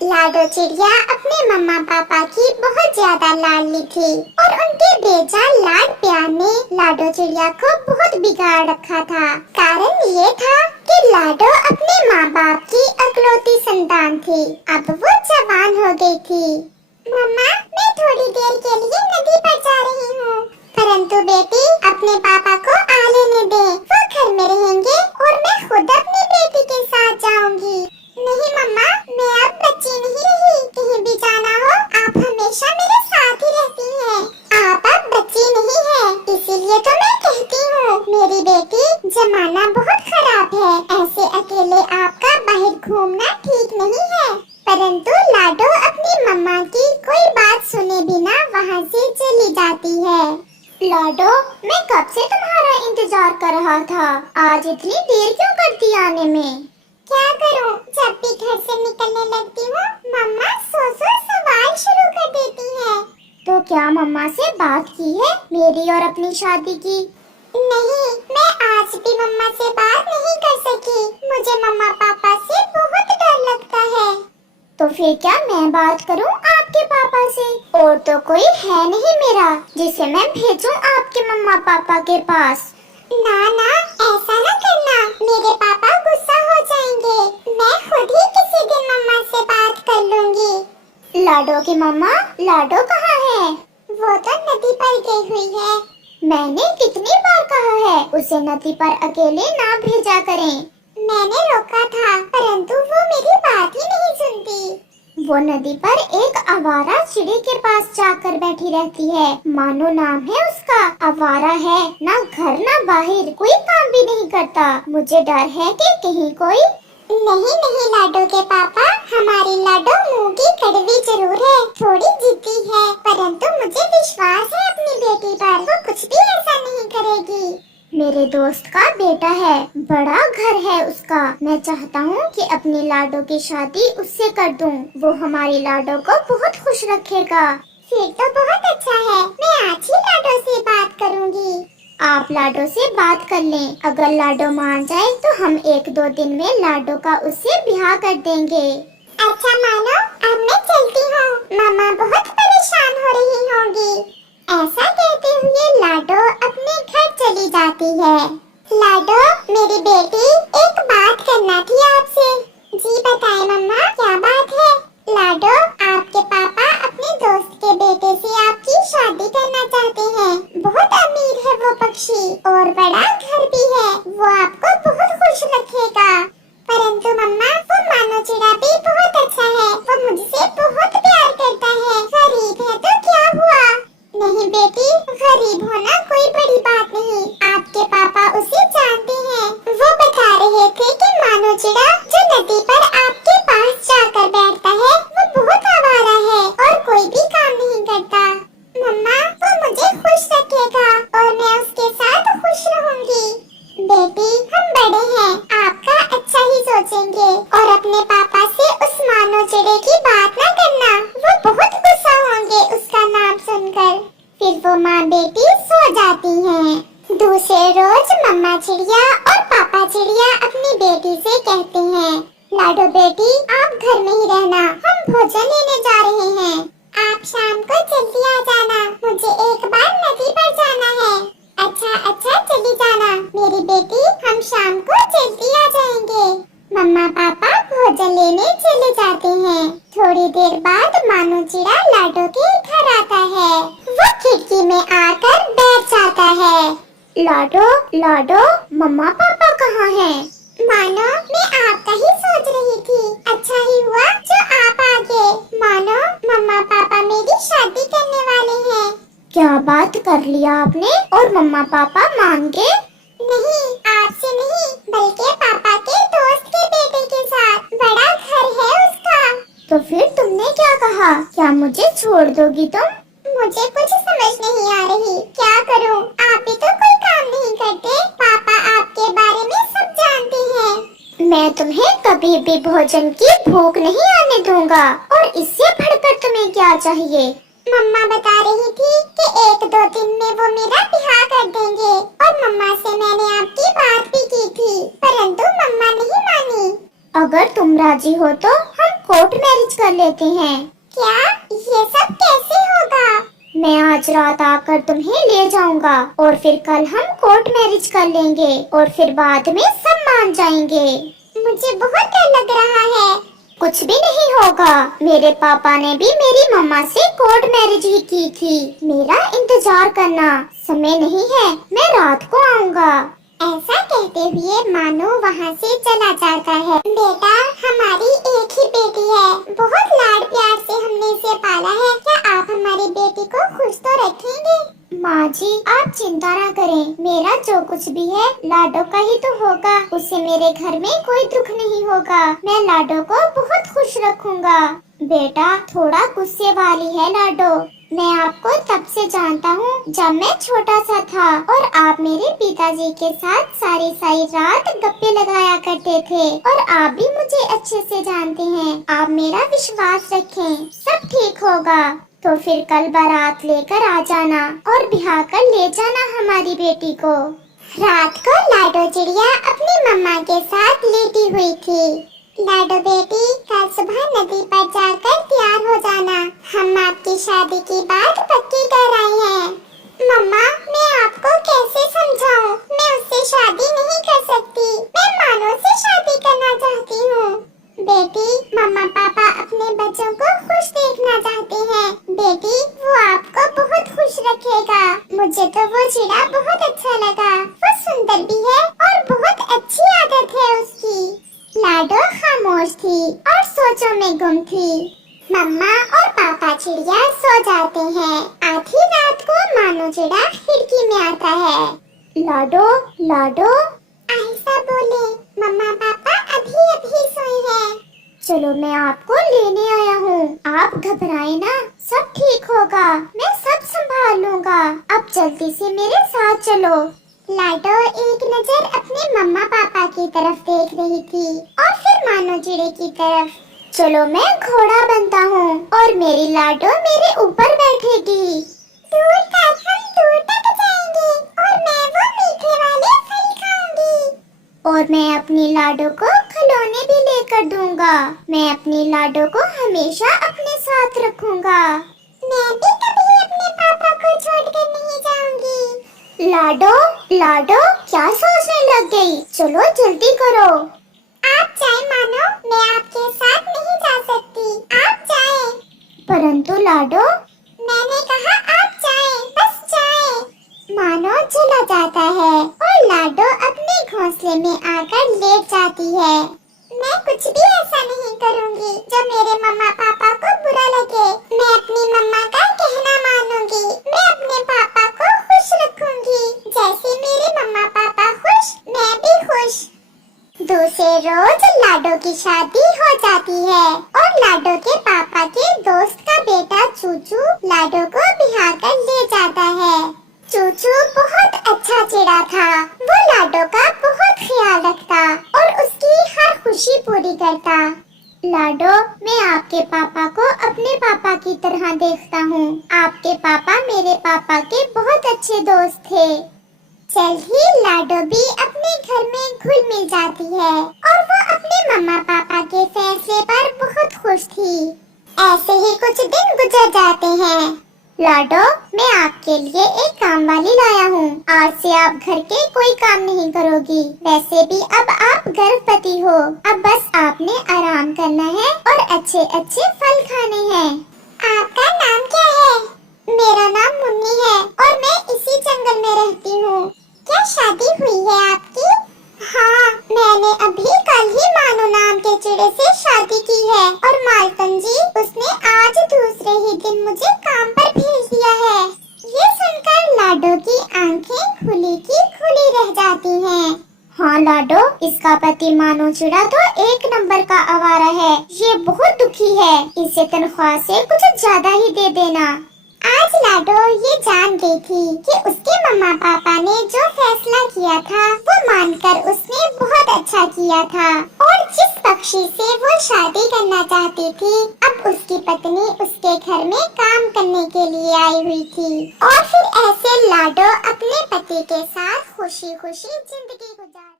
लाडो चिड़िया अपने मम्मा पापा की बहुत ज्यादा लाडली थी और उनके बेजान लाड प्यार ने लाडो चिड़िया को बहुत बिगाड़ रखा था। कारण ये था कि लाडो अपने माँ बाप की इकलौती संतान थी। अब वो जवान हो गई थी। मम्मा, मैं थोड़ी देर के लिए नदी पर जा रही हूँ, परंतु बेटी अपने पापा को आ लेने दे। वो घर में रहेंगे और मैं खुद अपनी बेटी के साथ जाऊंगी। नहीं मम्मा, मैं अब बच्ची नहीं रही। कहीं भी जाना हो आप हमेशा मेरे साथ ही रहती हैं। आप अब बच्ची नहीं है, इसीलिए तो मैं कहती हूँ मेरी बेटी, जमाना बहुत खराब है, ऐसे अकेले आपका बाहर घूमना ठीक नहीं है। परंतु लाडो अपनी मम्मा की कोई बात सुने बिना वहाँ से चली जाती है। लाडो, मैं कब से तुम्हारा इंतजार कर रहा था। आज इतनी देर क्यों करती आने में? क्या करूं, जब भी घर से निकलने लगती हूँ मम्मा सौ सवाल शुरू कर देती है। तो क्या मम्मा से बात की है मेरी और अपनी शादी की? नहीं, मैं आज भी मम्मा से बात नहीं कर सकी। मुझे मम्मा पापा से बहुत डर लगता है। तो फिर क्या मैं बात करूं आपके पापा से? और तो कोई है नहीं मेरा जिसे मैं भेजूं आपके मम्मा पापा के पास। ना ना, ऐसा ना करना, मेरे पापा गुस्सा हो जाएंगे। मैं खुद ही किसी दिन मम्मा से बात कर लूंगी। लाडो की मम्मा, लाडो कहाँ है? वो तो नदी पर गई हुई है। मैंने कितनी बार कहा है उसे नदी पर अकेले ना भेजा करें। मैंने रोका था, परंतु वो मेरी बात ही नहीं सुनती। वो नदी पर एक आवारा चिड़ी के पास जाकर बैठी रहती है। मानो नाम है उसका, आवारा है, ना घर ना बाहर, कोई काम भी नहीं करता। मुझे डर है कि कहीं कोई। नहीं नहीं लाडो के पापा, हमारी लाडो मुंह की कड़वी जरूर है, थोड़ी जिद्दी है, परंतु मुझे विश्वास है अपनी बेटी पर, वो कुछ भी ऐसा नहीं करेगी। मेरे दोस्त का बेटा है, बड़ा घर है उसका। मैं चाहता हूँ कि अपनी लाडो की शादी उससे कर दूँ। वो हमारी लाडो को बहुत खुश रखेगा। फिर तो बहुत अच्छा है, मैं आज ही लाडो से बात करूँगी। आप लाडो से बात कर लें, अगर लाडो मान जाए तो हम 1-2 दिन में लाडो का उससे ब्याह कर देंगे। अच्छा मानो, अब मैं चलती हूँ, मामा बहुत परेशान हो रही होंगी। ऐसा कहते हुए लाडो अपने घर चली जाती है। लाडो, मेरी बेटी, एक बात करना थी आपसे। जी बताएं मम्मा, क्या बात है? लाडो, आपके पापा अपने दोस्त के बेटे से आपकी शादी करना चाहते हैं। बहुत अमीर है वो पक्षी और बड़ा घर भी है, वो आपको बहुत खुश रखेगा। परंतु मम्मा, वो मानो चिड़ा भी बहुत अच्छा है, वो मुझसे बहुत प्यार करता है। गरीब है तो क्या हुआ? नहीं बेटी, गरीब होना कोई बड़ी बात नहीं, आपके पापा उसे जानते हैं। वो बता रहे थे कि मानो चिड़ा जो नदी पर आपके पास जाकर बैठता है वो बहुत आवारा है और कोई भी काम नहीं करता। मम्मा, वो मुझे खुश रखेगा और मैं उसके साथ खुश रहूंगी। बेटी, हम बड़े हैं, आपका अच्छा ही सोचेंगे और अपने पापा से उस मानो चिड़े की बात न करना, वो बहुत गुस्सा होंगे उसका नाम सुनकर। फिर वो माँ बेटी सो जाती हैं। दूसरे रोज मम्मा चिड़िया और पापा चिड़िया अपनी बेटी से कहते हैं, लाडो बेटी, आप घर में ही रहना, हम भोजन लेने जा रहे हैं। आप शाम को जल्दी आ जाना, मुझे एक बार नदी पर जाना है। अच्छा अच्छा, चली जाना मेरी बेटी, हम शाम को जल्दी आ जाएंगे। मम्मा पापा भोजन लेने चले जाते हैं। थोड़ी देर बाद मानो चिड़ा लाडो के घर आता है। वो खिड़की में आकर बैठ जाता है। लाडो, लाडो, मम्मा पापा कहाँ हैं? मानो, मैं आपका ही सोच रही थी, अच्छा ही हुआ जो आप आ गए। मानो, मम्मा पापा मेरी शादी करने वाले हैं। क्या बात कर लिया आपने और मम्मा पापा मान गए? नहीं, आपसे नहीं, बल्कि पापा के दोस्त के बेटे के साथ, बड़ा घर है उसका। तो फिर तुमने क्या कहा? क्या मुझे छोड़ दोगी तुम? मुझे कुछ समझ नहीं आ रही, क्या करूं? आप भी तो कोई काम नहीं करते, पापा आपके बारे में सब जानते हैं। मैं तुम्हें कभी भी भोजन की भूख नहीं आने दूंगा और इससे बढ़कर तुम्हें क्या चाहिए? मम्मा बता रही थी कि 1-2 दिन में वो मेरा ब्याह कर देंगे और मम्मा से मैंने आपकी बात भी की थी, परंतु मम्मा नहीं मानी। अगर तुम राजी हो तो हम कोर्ट मैरिज कर लेते हैं। क्या ये सब कैसे होगा? मैं आज रात आकर तुम्हें ले जाऊंगा और फिर कल हम कोर्ट मैरिज कर लेंगे और फिर बाद में सब मान जाएंगे। मुझे बहुत डर लग रहा है। कुछ भी नहीं होगा। मेरे पापा ने भी मेरी मम्मा से कोर्ट मैरिज ही की थी। मेरा इंतजार करना, समय नहीं है, मैं रात को आऊंगा। ऐसा कहते हुए मानो वहाँ से चला जाता है। बेटा, हमारी एक ही बेटी है, बहुत लाड प्यार से हमने इसे पाला है। क्या आप हमारी बेटी को खुश तो रखेंगे? माँ जी, आप चिंता न करें, मेरा जो कुछ भी है लाडो का ही तो होगा। उससे मेरे घर में कोई दुख नहीं होगा। मैं लाडो को बहुत खुश रखूंगा। बेटा, थोड़ा गुस्से वाली है लाडो। मैं आपको तब से जानता हूँ जब मैं छोटा सा था और आप मेरे पिताजी के साथ सारी सारी रात गप्पे लगाया करते थे और आप भी मुझे अच्छे से जानते हैं। आप मेरा विश्वास रखें, सब ठीक होगा। तो फिर कल बारात लेकर आ जाना और ब्याह कर ले जाना हमारी बेटी को। रात को लाडो चिड़िया अपनी मम्मा के साथ लेटी हुई थी। लाडो बेटी, कल सुबह नदी पर जाकर तैयार हो जाना। हम आपकी शादी की बात पक्की कर रहे हैं। मम्मा, मैं आपको कैसे समझाऊं? मैं उससे शादी नहीं कर सकती। मैं मानो से शादी करना चाहती हूँ। बेटी, मम्मा पापा अपने बच्चों को खुश देखना चाहते हैं। बेटी, वो आपको बहुत खुश रखेगा। मुझे तो वो चिड़ा बहुत अच्छा लगा। वो सुंदर भी है और बहुत अच्छी आदत है उसकी। लाडो खामोश थी और सोचों में गुम थी। मम्मा और पापा चिड़िया सो जाते हैं। आधी रात को मानो चिड़ा खिड़की में आता है। लाडो, लाडो, आहिस्ता बोले, मम्मा पापा अभी अभी सोए हैं। चलो, मैं आपको लेने आया हूँ। आप घबराए ना, सब ठीक होगा। मैं सब संभाल लूँगा। अब जल्दी से मेरे साथ चलो। लाडो एक नजर अपने मम्मा पापा की तरफ देख रही थी और फिर मानो चिड़े की तरफ। चलो, मैं घोड़ा बनता हूँ और मेरी लाडो मेरे ऊपर बैठेगी। दूर तक, हम दूर तक जाएंगे और मैं वो मीठे वाले फल खाऊंगी। और मैं अपनी लाडो को खिलौने भी लेकर दूंगा। मैं अपनी लाडो को हमेशा अपने साथ रखूंगा। मैं भी कभी अपने पापा को छोड़कर नहीं जाऊंगी। लाडो, लाडो, क्या सोचने लग गई? चलो जल्दी करो। आप जाए मानो, मैं आपके साथ नहीं जा सकती। आप जाए। परंतु लाडो, मैंने कहा आप जाए, बस जाए। मानो चला जाता है और लाडो अपने घोंसले में आकर लेट जाती है। मैं कुछ भी ऐसा नहीं करूँगी जो मेरे मम्मा पापा को बुरा लगे। मैं अपनी मम्मा का कहना मानूंगी। मैं अपने पापा को खुश रखूंगी। जैसे मेरे मम्मा पापा खुश, मैं भी खुश। दूसरे रोज लाडो की शादी हो जाती है और लाडो के पापा के दोस्त का बेटा चूचू लाडो को ब्याह कर ले जाता है। चूचू बहुत अच्छा चिड़ा था। वो लाडो का बहुत ख्याल रखता और उसकी हर खुशी पूरी करता। लाडो, मैं आपके पापा को अपने पापा की तरह देखता हूँ। आपके पापा मेरे पापा के बहुत अच्छे दोस्त थे। जल्द ही लाडो भी अपने घर में घुल मिल जाती है और वो अपने मम्मा पापा के फैसले पर बहुत खुश थी। ऐसे ही कुछ दिन गुजर जाते हैं। लाडो, मैं आपके लिए एक काम वाली लाया हूँ। आज से आप घर के कोई काम नहीं करोगी। वैसे भी अब आप गर्भवती हो। अब बस आपने आराम करना है और अच्छे अच्छे फल खाने हैं। आपका नाम क्या है? मेरा नाम मुन्नी है और मैं इसी जंगल में रहती हूँ। क्या शादी हुई है आपकी? हाँ, मैंने अभी कल ही मानो नाम के चिड़े से शादी की है और मालकन जी, उसने आज दूसरे ही दिन मुझे काम पर भेज दिया है। ये सुनकर लाडो की आंखें खुली की खुली रह जाती हैं। हाँ लाडो, इसका पति मानो चिड़ा तो एक नंबर का आवारा है। ये बहुत दुखी है। इसे तनख्वाह से कुछ ज्यादा ही दे देना। आज लाडो ये जान गई थी कि उसके मम्मा पापा ने जो फैसला किया था वो मानकर उसने बहुत अच्छा किया था और जिस पक्षी से वो शादी करना चाहती थी, अब उसकी पत्नी उसके घर में काम करने के लिए आई हुई थी। और फिर ऐसे लाडो अपने पति के साथ खुशी खुशी जिंदगी गुजार